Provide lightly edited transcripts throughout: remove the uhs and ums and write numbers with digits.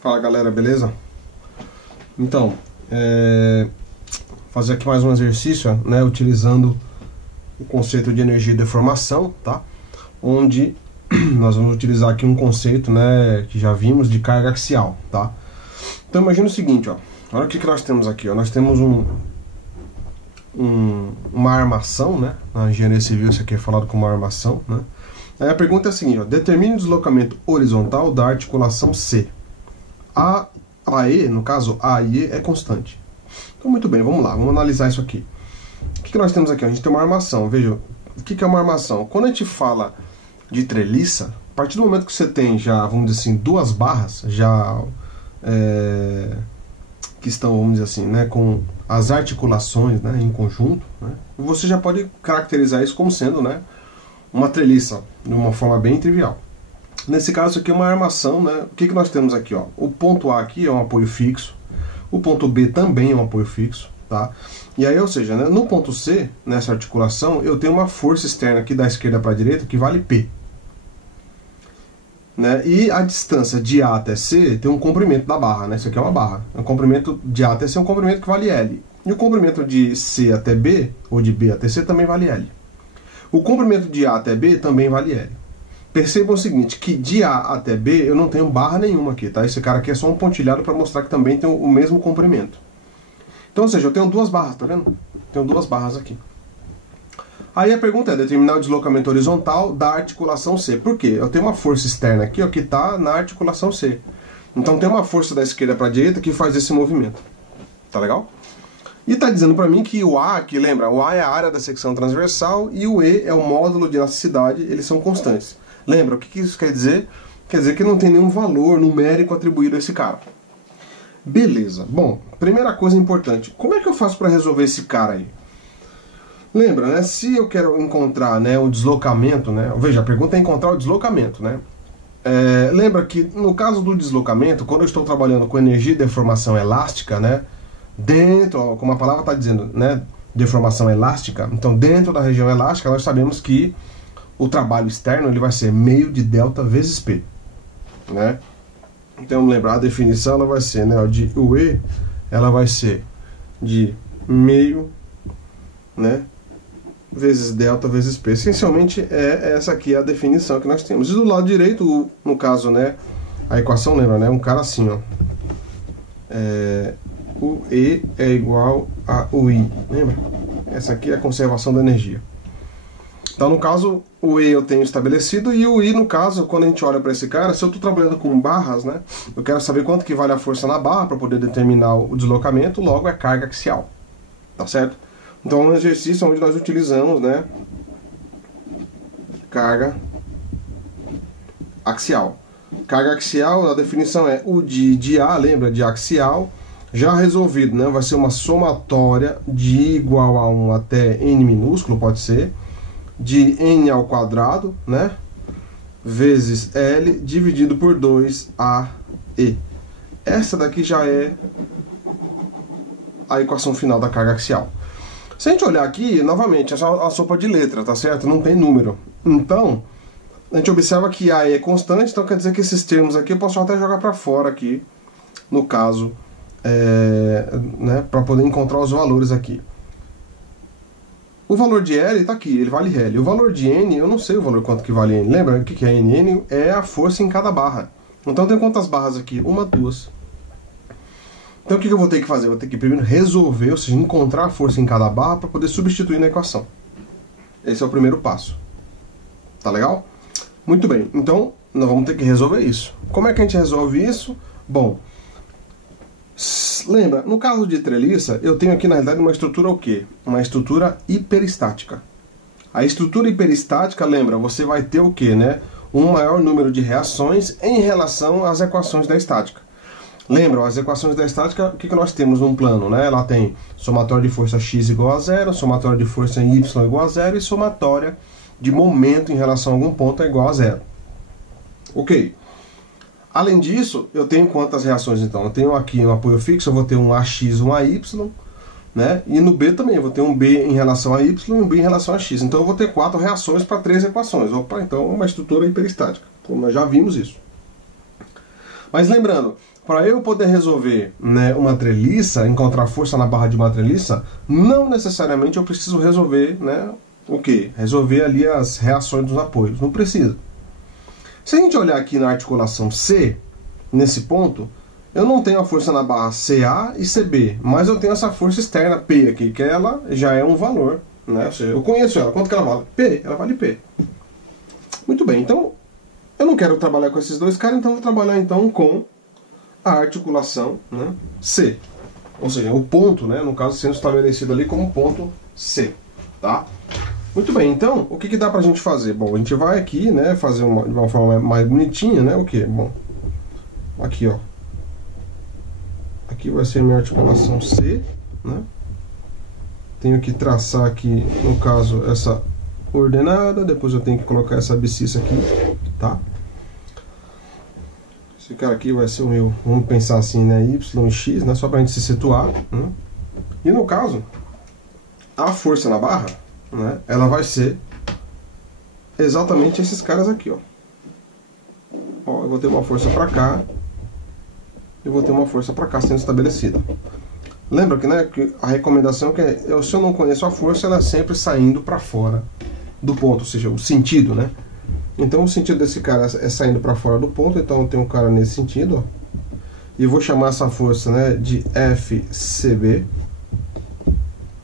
Fala galera, beleza? Então, fazer aqui mais um exercício, né, utilizando o conceito de energia e deformação, tá? Onde nós vamos utilizar aqui um conceito, né, que já vimos, de carga axial, tá? Então imagina o seguinte, ó, olha o que nós temos aqui, ó, nós temos uma armação, né? Na engenharia civil isso aqui é falado como uma armação, né? Aí a pergunta é a seguinte, ó, determine o deslocamento horizontal da articulação C. A E, no caso A e E, é constante. Então muito bem, vamos lá, vamos analisar isso aqui. O que nós temos aqui? A gente tem uma armação, veja, o que é uma armação? Quando a gente fala de treliça, a partir do momento que você tem já, vamos dizer assim, duas barras, já que estão, vamos dizer assim, né, com as articulações, né, em conjunto, né, você já pode caracterizar isso como sendo, né, uma treliça, de uma forma bem trivial. Nesse caso aqui é uma armação, né? O que nós temos aqui, ó? O ponto A aqui é um apoio fixo, o ponto B também é um apoio fixo, tá? E aí, ou seja, né, no ponto C, nessa articulação, eu tenho uma força externa aqui da esquerda para a direita que vale P. Né? E a distância de A até C tem um comprimento da barra, né? Isso aqui é uma barra. O comprimento de A até C é um comprimento que vale L. E o comprimento de C até B, ou de B até C, também vale L. O comprimento de A até B também vale L. Percebam o seguinte, que de A até B eu não tenho barra nenhuma aqui, tá? Esse cara aqui é só um pontilhado para mostrar que também tem o mesmo comprimento. Então, ou seja, eu tenho duas barras, tá vendo? Tenho duas barras aqui. Aí a pergunta é determinar o deslocamento horizontal da articulação C. Por quê? Eu tenho uma força externa aqui, ó, que está na articulação C. Então tem uma força da esquerda para a direita que faz esse movimento. Tá legal? E está dizendo para mim que o A, que lembra, o A é a área da secção transversal e o E é o módulo de elasticidade, eles são constantes. Lembra, o que isso quer dizer? Quer dizer que não tem nenhum valor numérico atribuído a esse cara. Beleza. Bom, primeira coisa importante. Como é que eu faço para resolver esse cara aí? Lembra, né? Se eu quero encontrar, né, o deslocamento, né? Veja, a pergunta é encontrar o deslocamento, né? Lembra que no caso do deslocamento, quando eu estou trabalhando com energia e deformação elástica, né? Dentro, ó, como a palavra está dizendo, né? Deformação elástica. Então, dentro da região elástica, nós sabemos que o trabalho externo ele vai ser meio de delta vezes P, né? Então vamos lembrar, a definição ela vai ser, né, de UE, ela vai ser de meio, né, vezes delta vezes P. Essencialmente é essa aqui a definição que nós temos. E do lado direito, no caso, né, a equação, lembra, né, um cara assim, ó, o E é igual a UI, lembra? Essa aqui é a conservação da energia. Então, no caso, o E eu tenho estabelecido e o I, no caso, quando a gente olha para esse cara, se eu estou trabalhando com barras, né, eu quero saber quanto que vale a força na barra para poder determinar o deslocamento, logo é carga axial, tá certo? Então, é um exercício onde nós utilizamos, né, carga axial. Carga axial, a definição é o de A, lembra, de axial, já resolvido, né, vai ser uma somatória de igual a 1 até n minúsculo, pode ser, de n ao quadrado, né, vezes L dividido por 2AE. Essa daqui já é a equação final da carga axial. Se a gente olhar aqui, novamente, é só a sopa de letra, tá certo? Não tem número. Então, a gente observa que A é constante, então quer dizer que esses termos aqui eu posso até jogar para fora aqui, no caso, né, para poder encontrar os valores aqui. O valor de L está aqui, ele vale L. O valor de N, eu não sei o valor quanto que vale N. Lembra o que é N? N é a força em cada barra. Então tem quantas barras aqui? Uma, duas. Então o que eu vou ter que fazer? Eu vou ter que primeiro resolver, ou seja, encontrar a força em cada barra para poder substituir na equação. Esse é o primeiro passo. Tá legal? Muito bem, então nós vamos ter que resolver isso. Como é que a gente resolve isso? Bom, lembra, no caso de treliça, eu tenho aqui na realidade uma estrutura o quê? Uma estrutura hiperestática. A estrutura hiperestática, lembra, você vai ter o quê, né? Um maior número de reações em relação às equações da estática. Lembram, as equações da estática, o que nós temos num plano, né? Ela tem somatória de força x igual a zero, somatória de força em y igual a zero e somatória de momento em relação a algum ponto é igual a zero. Ok. Além disso, eu tenho quantas reações então? Eu tenho aqui um apoio fixo, eu vou ter um AX e um AY, né? E no B também, eu vou ter um B em relação a Y e um B em relação a X. Então eu vou ter 4 reações para 3 equações. Opa, então é uma estrutura hiperestática. Como nós já vimos isso. Mas lembrando, para eu poder resolver, né, uma treliça, encontrar força na barra de uma treliça, não necessariamente eu preciso resolver, né, o quê? Resolver ali as reações dos apoios. Não precisa. Se a gente olhar aqui na articulação C, nesse ponto, eu não tenho a força na barra CA e CB, mas eu tenho essa força externa P aqui, que ela já é um valor, né? Ou seja, eu conheço ela. Quanto que ela vale? P. Ela vale P. Muito bem, então eu não quero trabalhar com esses dois caras, então eu vou trabalhar então com a articulação, né, C. Ou seja, o ponto, né, no caso sendo estabelecido ali como ponto C. Tá? Muito bem, então o que dá pra gente fazer? Bom, a gente vai aqui, né, fazer de uma forma mais bonitinha, né? O que? Bom, aqui, ó. Aqui vai ser a minha articulação C, né? Tenho que traçar aqui, no caso, essa ordenada, depois eu tenho que colocar essa abscissa aqui, tá? Esse cara aqui vai ser o meu, vamos pensar assim, né, Y e X, né, só pra gente se situar, né? E no caso, a força na barra, né, ela vai ser exatamente esses caras aqui, ó. Ó, eu vou ter uma força pra cá, eu vou ter uma força pra cá sendo estabelecida. Lembra que, né, que a recomendação é que se eu não conheço a força, ela é sempre saindo para fora do ponto, ou seja, o sentido, né? Então o sentido desse cara é saindo para fora do ponto, então eu tenho um cara nesse sentido, ó. E eu vou chamar essa força, né, de FCB,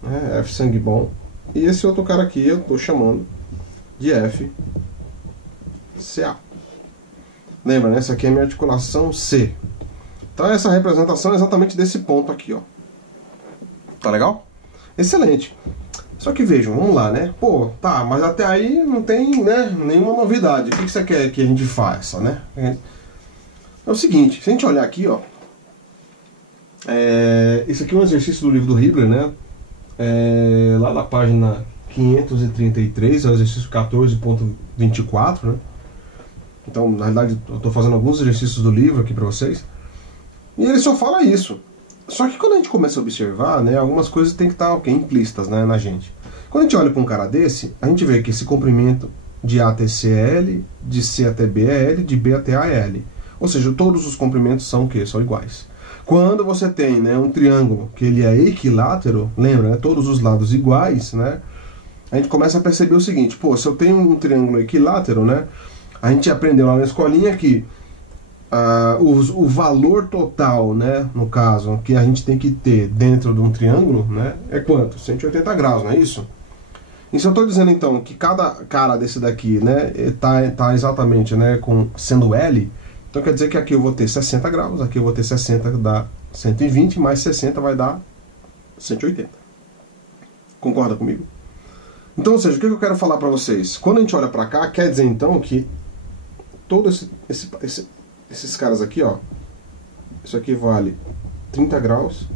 né, F sangue bom. E esse outro cara aqui eu estou chamando de FCA. Lembra, né? Essa aqui é a minha articulação C. Então essa representação é exatamente desse ponto aqui, ó. Tá legal? Excelente. Só que vejam, vamos lá, né? Pô, tá, mas até aí não tem, né, nenhuma novidade. O que você quer que a gente faça, né? É o seguinte, se a gente olhar aqui, ó, esse aqui é um exercício do livro do Hibbeler, né? Lá na página 533, é o exercício 14.24, né? Então, na realidade, eu estou fazendo alguns exercícios do livro aqui para vocês. E ele só fala isso. Só que quando a gente começa a observar, né, algumas coisas tem que estar implícitas, né, na gente. Quando a gente olha para um cara desse, a gente vê que esse comprimento de A até C é L, de C até B é L, de B até A é L. Ou seja, todos os comprimentos são o quê? São iguais. Quando você tem, né, um triângulo que ele é equilátero, lembra, né, todos os lados iguais, né, a gente começa a perceber o seguinte, pô, se eu tenho um triângulo equilátero, né, a gente aprendeu lá na escolinha que o valor total, né, no caso, que a gente tem que ter dentro de um triângulo, né, é quanto? 180 graus, não é isso? E se eu estou dizendo então que cada cara desse daqui, né, tá exatamente, né, sendo L, então quer dizer que aqui eu vou ter 60 graus, aqui eu vou ter 60 que dá 120, mais 60 vai dar 180. Concorda comigo? Então, ou seja, o que eu quero falar para vocês? Quando a gente olha para cá, quer dizer então que todo esses caras aqui, ó, isso aqui vale 30 graus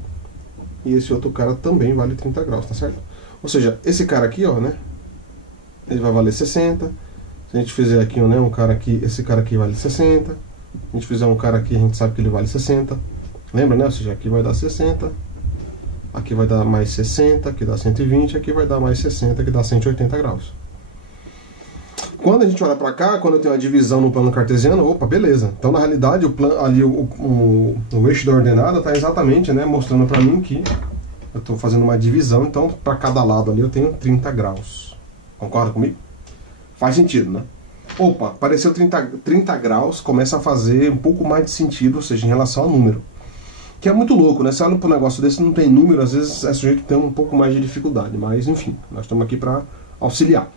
e esse outro cara também vale 30 graus, tá certo? Ou seja, esse cara aqui, ó, né, ele vai valer 60. Se a gente fizer aqui, né, um cara aqui, esse cara aqui vale 60. Se a gente fizer um cara aqui, a gente sabe que ele vale 60. Lembra, né? Ou seja, aqui vai dar 60. Aqui vai dar mais 60, que dá 120. Aqui vai dar mais 60, que dá 180 graus. Quando a gente olha para cá, quando eu tenho a divisão no plano cartesiano, opa, beleza. Então, na realidade, o eixo da ordenada está exatamente, né, mostrando para mim que eu estou fazendo uma divisão. Então, para cada lado ali eu tenho 30 graus. Concorda comigo? Faz sentido, né? Opa, apareceu 30 graus, começa a fazer um pouco mais de sentido, ou seja, em relação ao número. Que é muito louco, né? Você olha para um negócio desse, não tem número, às vezes é sujeito que tem um pouco mais de dificuldade. Mas, enfim, nós estamos aqui para auxiliar.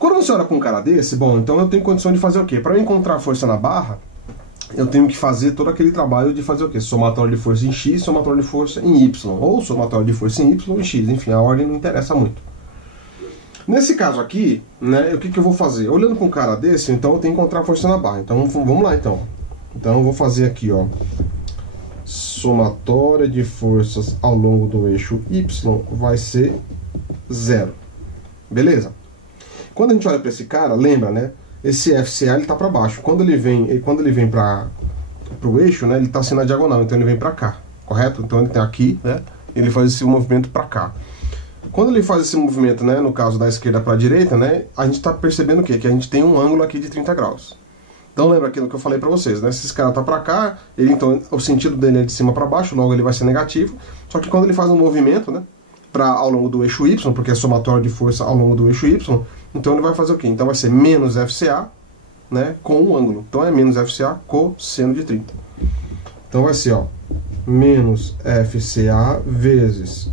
Quando você olha para um cara desse, bom, então eu tenho condição de fazer o quê? Para eu encontrar força na barra, eu tenho que fazer todo aquele trabalho de fazer o quê? Somatório de força em X, somatório de força em Y. Ou somatório de força em Y e X. Enfim, a ordem não interessa muito. Nesse caso aqui, né, o que eu vou fazer? Olhando para um cara desse, então eu tenho que encontrar força na barra. Então vamos lá, então. Então eu vou fazer aqui, ó, somatória de forças ao longo do eixo Y vai ser 0. Beleza? Quando a gente olha para esse cara, lembra, né? Esse FCA ele está para baixo. Quando ele vem para o eixo, né, ele está sendo na diagonal, então ele vem para cá, correto? Então ele tem aqui, né? Ele faz esse movimento para cá. Quando ele faz esse movimento, né, no caso da esquerda para a direita, né, a gente está percebendo o quê? Que a gente tem um ângulo aqui de 30 graus. Então lembra aquilo que eu falei para vocês, né? Se esse cara tá para cá, ele, então o sentido dele é de cima para baixo, logo ele vai ser negativo. Só que quando ele faz um movimento, né, ao longo do eixo Y, porque é somatório de força ao longo do eixo Y, então ele vai fazer o quê? Então vai ser menos FCA, né, com um ângulo. Então é menos FCA cosseno de 30. Então vai ser, ó, menos FCA vezes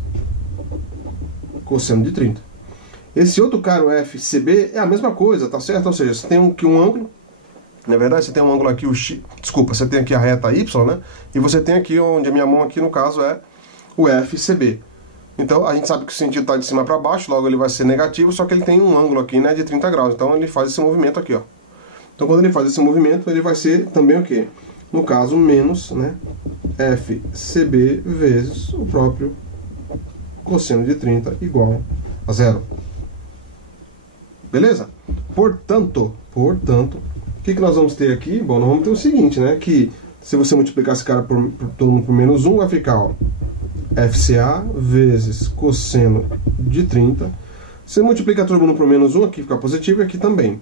cosseno de 30. Esse outro cara, o FCB, é a mesma coisa, tá certo? Ou seja, você tem aqui um ângulo, na verdade você tem um ângulo aqui, você tem aqui a reta Y, né? E você tem aqui, onde a minha mão aqui no caso é o FCB. Então a gente sabe que o sentido está de cima para baixo, logo ele vai ser negativo, só que ele tem um ângulo aqui, né, de 30 graus. Então ele faz esse movimento aqui, ó. Então quando ele faz esse movimento, ele vai ser também o quê? No caso, menos, né, FCB vezes o próprio cosseno de 30 igual a zero. Beleza? Portanto, o que nós vamos ter aqui? Bom, nós vamos ter o seguinte, né? Que se você multiplicar esse cara por todo mundo por menos 1, vai ficar, ó, FCA vezes cosseno de 30. Se multiplicar todo mundo por menos 1, aqui fica positivo e aqui também.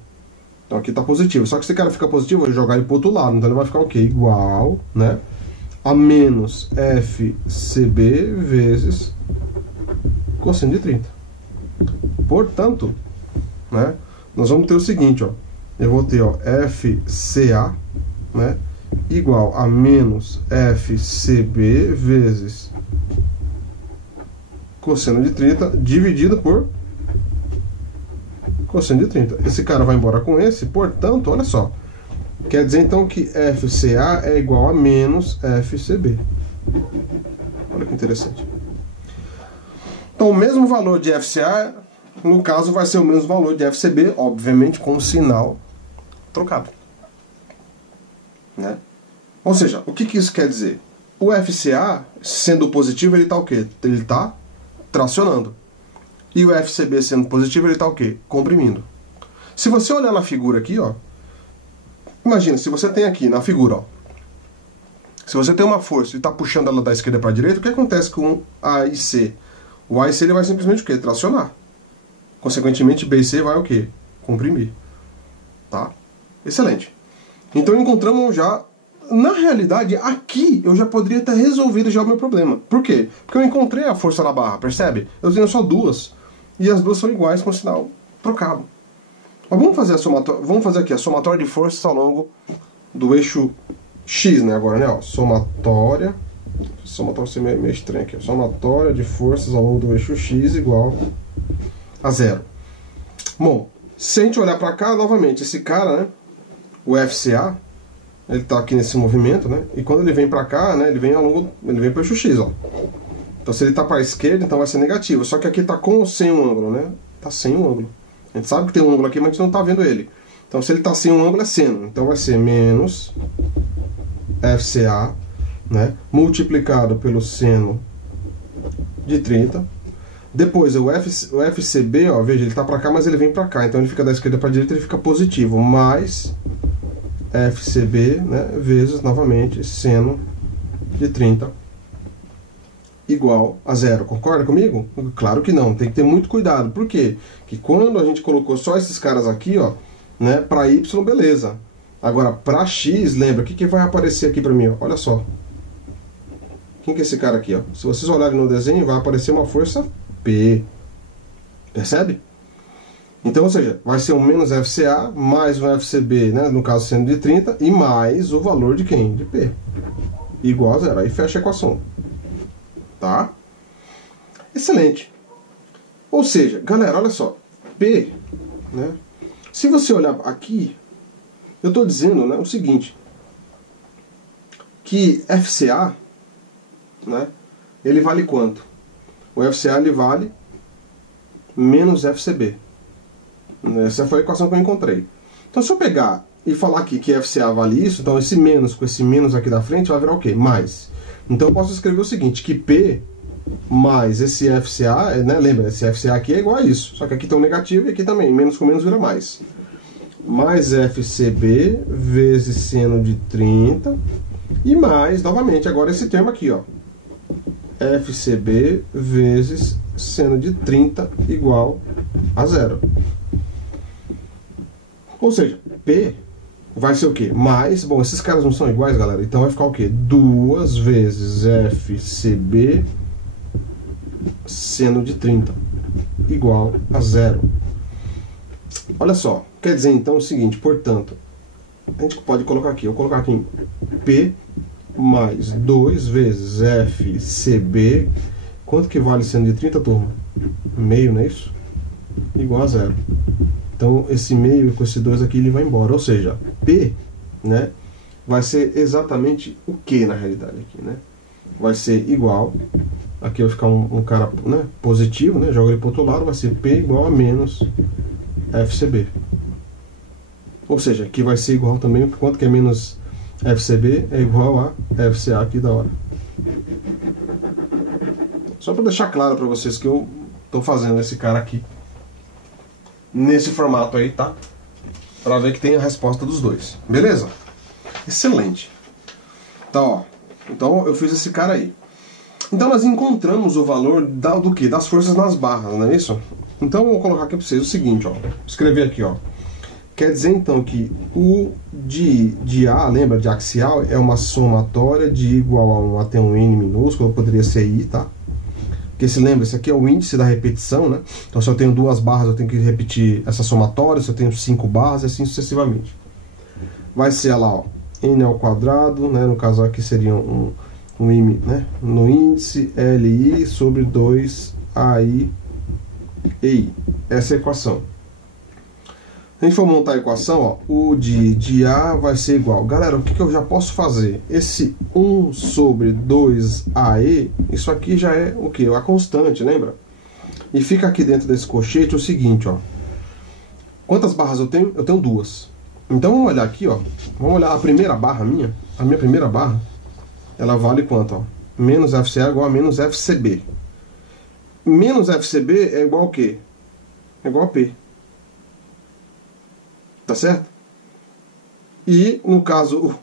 Então aqui está positivo. Só que se esse cara ficar positivo, eu vou jogar ele para o outro lado. Então ele vai ficar o quê? Igual, né, a menos FCB vezes cosseno de 30. Portanto, né, nós vamos ter o seguinte, ó. Eu vou ter, ó, FCA, né, igual a menos FCB vezes cosseno de 30 dividido por cosseno de 30. Esse cara vai embora com esse, portanto, olha só. Quer dizer então que FCA é igual a menos FCB. Olha que interessante. Então o mesmo valor de FCA, no caso, vai ser o mesmo valor de FCB, obviamente com o sinal trocado, né? Ou seja, o que isso quer dizer? O FCA, sendo positivo, ele está o quê? Ele está tracionando. E o FCB sendo positivo, ele está o quê? Comprimindo. Se você olhar na figura aqui, ó, imagina, se você tem aqui na figura, ó, se você tem uma força e está puxando ela da esquerda para a direita, o que acontece com A e C? O A e C ele vai simplesmente o quê? Tracionar. Consequentemente, B e C vai o quê? Comprimir. Tá? Excelente. Então encontramos já, na realidade, aqui eu já poderia ter resolvido já o meu problema. Por quê? Porque eu encontrei a força na barra, percebe? Eu tenho só duas. E as duas são iguais com o sinal trocado. Mas vamos fazer aqui a somatória de forças ao longo do eixo X, né? Agora, né? Ó, somatória ser meio estranho aqui. Somatória de forças ao longo do eixo X igual a zero. Bom, se a gente olhar para cá, novamente, esse cara, né? O FCA, ele está aqui nesse movimento, né? E quando ele vem para cá, né? Ele vem para o eixo X, ó. Então se ele está para a esquerda, então vai ser negativo. Só que aqui está com ou sem um ângulo, né? Está sem um ângulo. A gente sabe que tem um ângulo aqui, mas a gente não está vendo ele. Então se ele está sem um ângulo, é seno. Então vai ser menos FCA, né, multiplicado pelo seno de 30. Depois o FCB, ó, veja, ele está para cá, mas ele vem para cá. Então ele fica da esquerda para a direita, ele fica positivo. Mais FCB, né, vezes, novamente, seno de 30 igual a zero. Concorda comigo? Claro que não, tem que ter muito cuidado. Por quê? Porque quando a gente colocou só esses caras aqui, ó, né, para Y, beleza. Agora, para X, lembra, o que vai aparecer aqui para mim? Ó? Olha só. Quem que é esse cara aqui? Ó? Se vocês olharem no desenho, vai aparecer uma força P. Percebe? Então, ou seja, vai ser um menos FCA, mais um FCB, né, no caso sendo de 30, e mais o valor de quem? De P. Igual a zero. Aí fecha a equação. Tá? Excelente. Ou seja, galera, olha só. P, né? Se você olhar aqui, eu estou dizendo, né, o seguinte, que FCA, né, ele vale quanto? O FCA ele vale menos FCB. Essa foi a equação que eu encontrei. Então se eu pegar e falar aqui que FCA vale isso, então esse menos com esse menos aqui da frente vai virar o quê? Mais. Então eu posso escrever o seguinte, que P mais esse FCA, né, lembra, esse FCA aqui é igual a isso, só que aqui tem um negativo e aqui também, menos com menos vira mais. Mais FCB vezes seno de 30 e mais, novamente, agora esse termo aqui, ó, FCB vezes seno de 30 igual a zero. Ou seja, P vai ser o quê? Mais, bom, esses caras não são iguais, galera, então vai ficar o quê? 2 vezes FCB seno de 30 igual a 0. Olha só, quer dizer então o seguinte, portanto, a gente pode colocar aqui, eu vou colocar aqui P mais 2 vezes FCB, quanto que vale seno de 30, turma? Meio, não é isso? Igual a 0. Então esse meio com esse 2 aqui ele vai embora, ou seja, P, né, vai ser exatamente o que na realidade aqui, né? Vai ser igual, aqui vai ficar um cara, né, positivo, né, joga ele para o outro lado, vai ser P igual a menos FCB. Ou seja, aqui vai ser igual também, quanto que é menos FCB é igual a FCA aqui da hora. Só para deixar claro para vocês que eu estou fazendo esse cara aqui nesse formato aí, tá? Para ver que tem a resposta dos dois. Beleza? Excelente. Então, ó, então eu fiz esse cara aí. Então nós encontramos o valor do que? Das forças nas barras, não é isso? Então eu vou colocar aqui para vocês o seguinte, ó. Escrever aqui, ó. Quer dizer então que o de A, lembra, de axial, é uma somatória de igual a 1 até um N minúsculo, poderia ser I, tá? Porque se lembra, esse aqui é o índice da repetição, né? Então se eu tenho 2 barras, eu tenho que repetir essa somatória, se eu tenho 5 barras, assim sucessivamente. Vai ser lá, ó, N ao quadrado, né? No caso aqui seria um I, né? No índice LI sobre 2AI EI. Essa é a equação. Se a gente for montar a equação, ó, o de A vai ser igual. Galera, o que eu já posso fazer? Esse 1 sobre 2AE, isso aqui já é o que? A constante, lembra? E fica aqui dentro desse colchete o seguinte, ó. Quantas barras eu tenho? Eu tenho 2. Então vamos olhar aqui, ó. Vamos olhar a primeira barra minha. A minha primeira barra, ela vale quanto, ó? Menos FCA é igual a menos FCB. Menos FCB é igual a quê? É igual a P. Tá certo? E, no caso,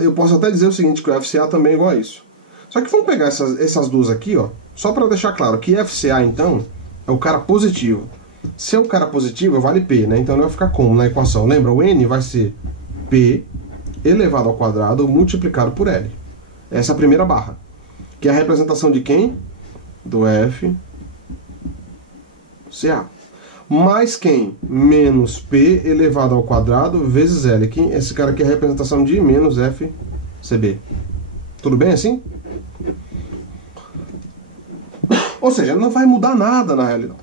eu posso até dizer o seguinte, que o FCA também é igual a isso. Só que vamos pegar essas duas aqui, ó, só para deixar claro que FCA, então, é o cara positivo. Se é o cara positivo, vale P, né? Então não vai ficar como na equação? Lembra, o N vai ser P elevado ao quadrado multiplicado por L. Essa é a primeira barra. Que é a representação de quem? Do FCA. Mais quem? Menos P elevado ao quadrado vezes L. Esse cara aqui é a representação de menos FCB. Tudo bem assim? Ou seja, não vai mudar nada na realidade.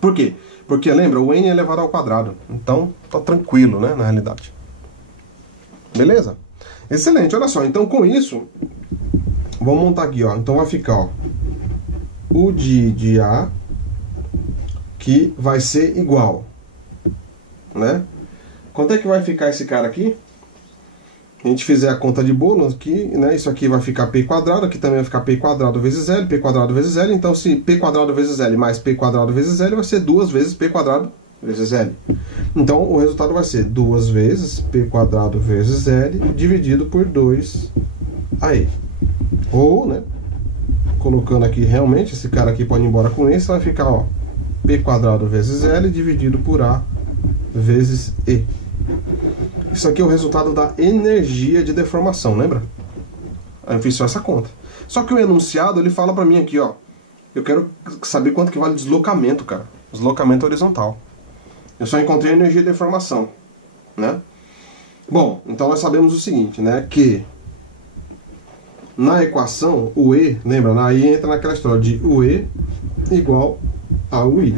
Por quê? Porque, lembra, o N é elevado ao quadrado. Então, tá tranquilo, né, na realidade. Beleza? Excelente, olha só. Então, com isso, vamos montar aqui, ó. Então, vai ficar, ó, o de A, que vai ser igual, né? Quanto é que vai ficar esse cara aqui? A gente fizer a conta de bolo aqui, né? Isso aqui vai ficar P quadrado, aqui também vai ficar P quadrado vezes L, P quadrado vezes L. Então, se P quadrado vezes L mais P quadrado vezes L, vai ser 2 vezes P quadrado vezes L. Então, o resultado vai ser 2 vezes P quadrado vezes L dividido por 2AE. Ou, né? Colocando aqui realmente, esse cara aqui pode ir embora com esse, vai ficar, ó, P quadrado vezes L dividido por A vezes E. Isso aqui é o resultado da energia de deformação, lembra? Aí eu fiz só essa conta. Só que o enunciado, ele fala pra mim aqui, ó. Eu quero saber quanto que vale o deslocamento, cara. Deslocamento horizontal. Eu só encontrei a energia de deformação, né? Bom, então nós sabemos o seguinte, né? Que na equação, o E, lembra? Aí entra naquela história de o E igual ao I.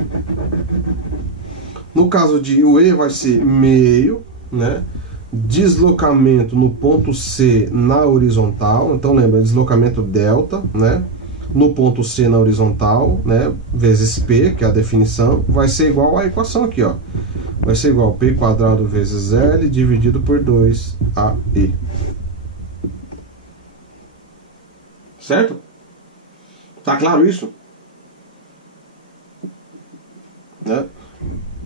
No caso de o E vai ser meio, né? Deslocamento no ponto C na horizontal. Então lembra, deslocamento delta, né? No ponto C na horizontal, né? Vezes P, que é a definição, vai ser igual à equação aqui, ó. Vai ser igual a P quadrado vezes L dividido por 2AE. Certo? Tá claro isso? Né?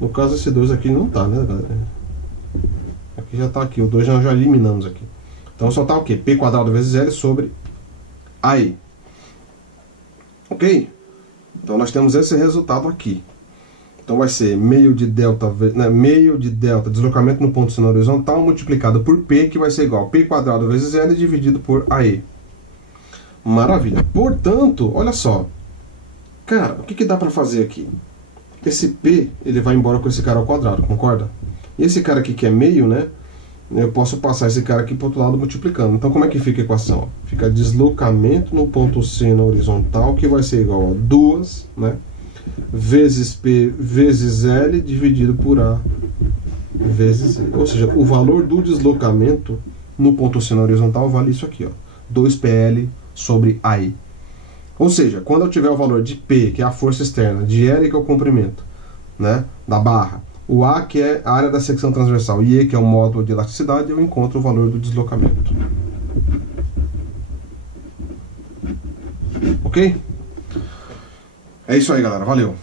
No caso, esse 2 aqui não tá, né, galera? Aqui já tá aqui, o 2 nós já eliminamos aqui. Então só tá o quê? P quadrado vezes L sobre AE. Ok? Então nós temos esse resultado aqui. Então vai ser meio de delta, né, meio de delta, deslocamento no ponto seno horizontal, multiplicado por P, que vai ser igual a P quadrado vezes L dividido por AE. Maravilha. Portanto, olha só. Cara, o que dá para fazer aqui? Esse P, ele vai embora com esse cara ao quadrado, concorda? E esse cara aqui que é meio, né? Eu posso passar esse cara aqui para o outro lado multiplicando. Então como é que fica a equação? Fica deslocamento no ponto seno horizontal, que vai ser igual a 2, né? Vezes P vezes L dividido por A vezes E. Ou seja, o valor do deslocamento no ponto seno horizontal vale isso aqui, ó, 2PL sobre AI. Ou seja, quando eu tiver o valor de P, que é a força externa, de L, que é o comprimento, né, da barra, o A, que é a área da secção transversal, e E, que é o módulo de elasticidade, eu encontro o valor do deslocamento. Ok? É isso aí, galera. Valeu!